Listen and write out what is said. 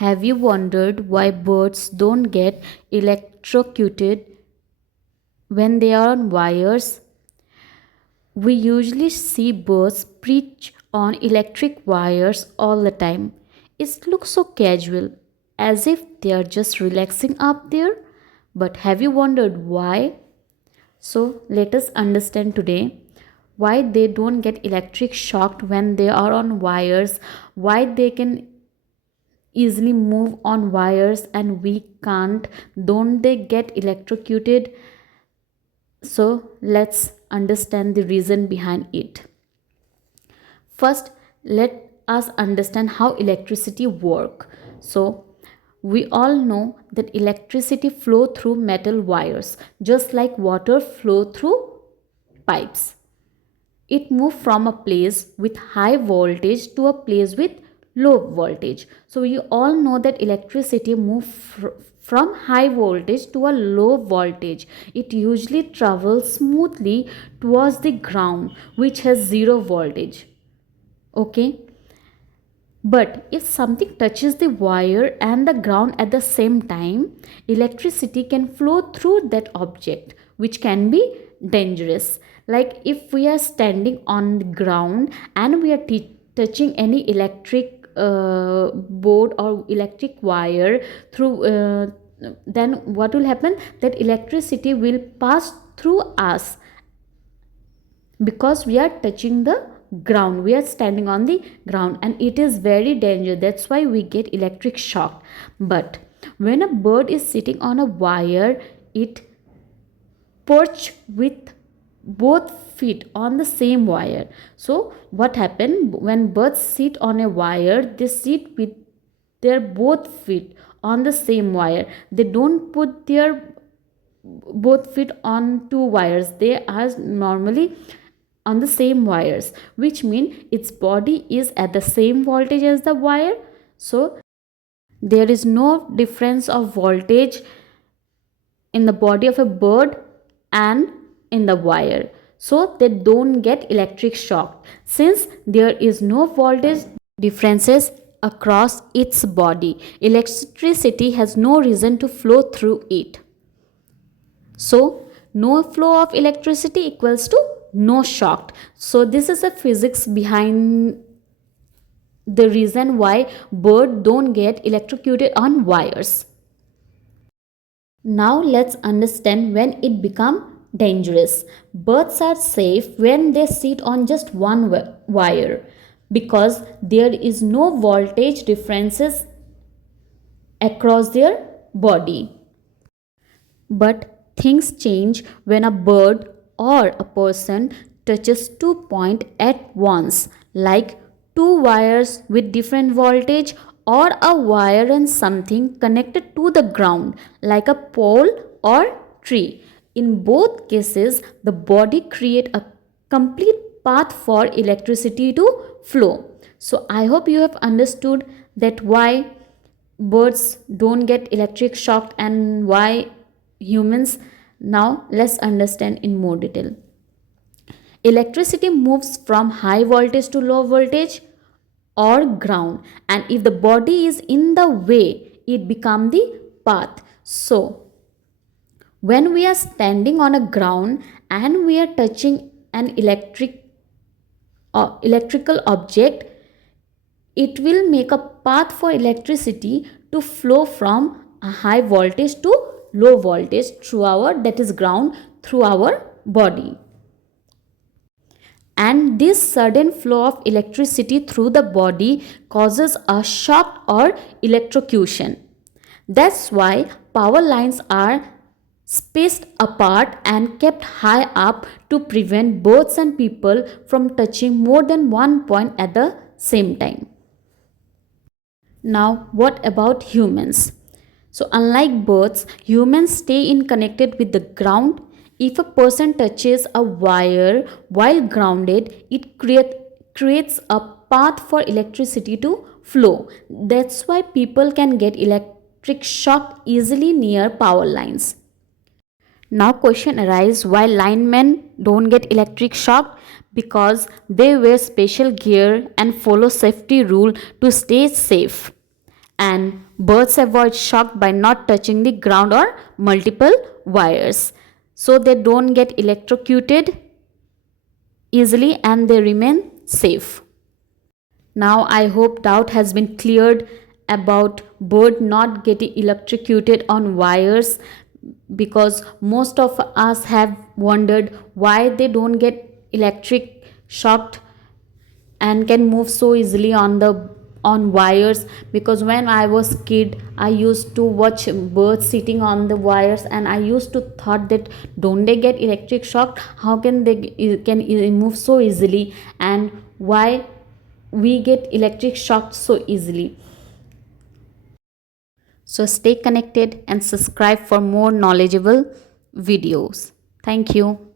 Have you wondered why birds don't get electrocuted when they are on wires? We usually see birds perch on electric wires all the time. It looks so casual, as if they are just relaxing up there. But have you wondered why? So let us understand today why they don't get electric shocked when they are on wires, why they can easily move on wires and we can't. Don't they get electrocuted? So let's understand the reason behind it. First, let us understand how electricity work. So we all know that electricity flow through metal wires just like water flow through pipes. It moves from a place with high voltage to a place with low voltage. So you all know that electricity moves from high voltage to a low voltage. It usually travels smoothly towards the ground, which has zero voltage. Okay, but if something touches the wire and the ground at the same time, electricity can flow through that object, which can be dangerous. Like if we are standing on the ground and we are touching any electric board or electric wire through, then what will happen? That electricity will pass through us because we are touching the ground, we are standing on the ground, and it is very dangerous. That's why we get electric shock. But when a bird is sitting on a wire, it perch with both feet on the same wire. So what happened when birds sit on a wire? They sit with their both feet on the same wire. They don't put their both feet on two wires. They are normally on the same wires, which mean its body is at the same voltage as the wire. So there is no difference of voltage in the body of a bird and in the wire, so they don't get electric shock since there is no voltage differences across its body. Electricity has no reason to flow through it. So no flow of electricity equals to no shock. So this is the physics behind the reason why birds don't get electrocuted on wires. Now let's understand when it become dangerous. Birds are safe when they sit on just one wire because there is no voltage differences across their body. But things change when a bird or a person touches two points at once, like two wires with different voltage or a wire and something connected to the ground, like a pole or tree. In both cases, the body creates a complete path for electricity to flow. So I hope you have understood that why birds don't get electric shocked and why humans. Now let's understand in more detail. Electricity moves from high voltage to low voltage or ground, and if the body is in the way, it becomes the path. So when we are standing on a ground and we are touching an electrical object, it will make a path for electricity to flow from a high voltage to low voltage through our, that is ground, through our body. And this sudden flow of electricity through the body causes a shock or electrocution. That's why power lines are spaced apart and kept high up to prevent birds and people from touching more than one point at the same time. Now, what about humans? So, unlike birds, humans stay in connected with the ground. If a person touches a wire while grounded, it creates a path for electricity to flow. That's why people can get electric shock easily near power lines. Now question arises why linemen don't get electric shock? Because they wear special gear and follow safety rule to stay safe. and birds avoid shock by not touching the ground or multiple wires, so they don't get electrocuted easily and they remain safe. Now I hope doubt has been cleared about bird not getting electrocuted on wires, because most of us have wondered why they don't get electric shocked and can move so easily on wires. Because when I was kid, I used to watch birds sitting on the wires and I used to thought that don't they get electric shocked, how can they can move so easily, and why we get electric shocked so easily. So stay connected and subscribe for more knowledgeable videos. Thank you.